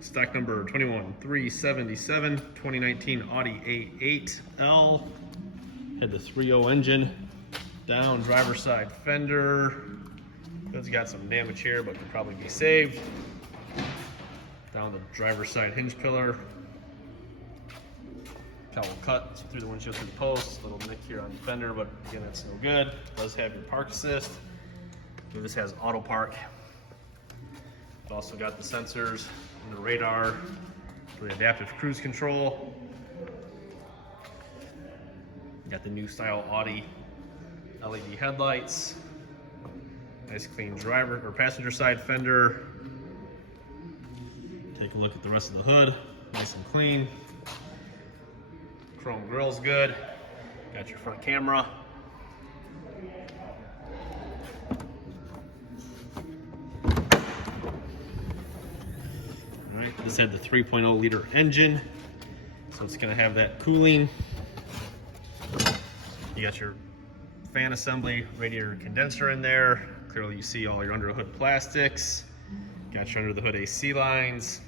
Stock number 21377, 2019 Audi A8 L. Had the 3.0 engine. Down driver's side fender. It's got some damage here, but could probably be saved. Down the driver's side hinge pillar. Cowl cut through the windshield through the post. Little nick here on the fender, but again, that's no good. It does have your park assist. This has auto park. It also got the sensors and the radar for the adaptive cruise control. Got the new style Audi LED headlights. Nice clean driver or passenger side fender. Take a look at the rest of the hood. Nice and clean. Chrome grill's good. Got your front camera. Alright, this had the 3.0 liter engine, so it's going to have that cooling. You got your fan assembly, radiator condenser in there. Clearly you see all your under the hood plastics. Got your under the hood AC lines.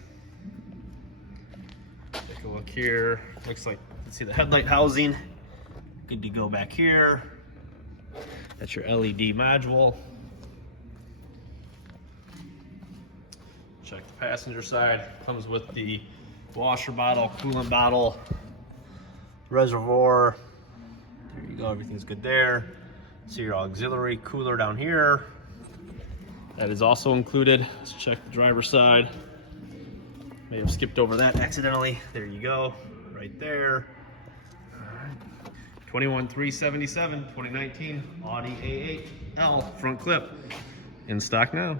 Take a look here. Looks like, let's see the headlight housing. Good to go back here. That's your LED module. Check the passenger side. Comes with the washer bottle, coolant bottle, reservoir. There you go, everything's good there. See your auxiliary cooler down here. That is also included. Let's check the driver's side. May have skipped over that accidentally. There you go, right there. All right. 21377, 2019 Audi A8 L front clip in stock now.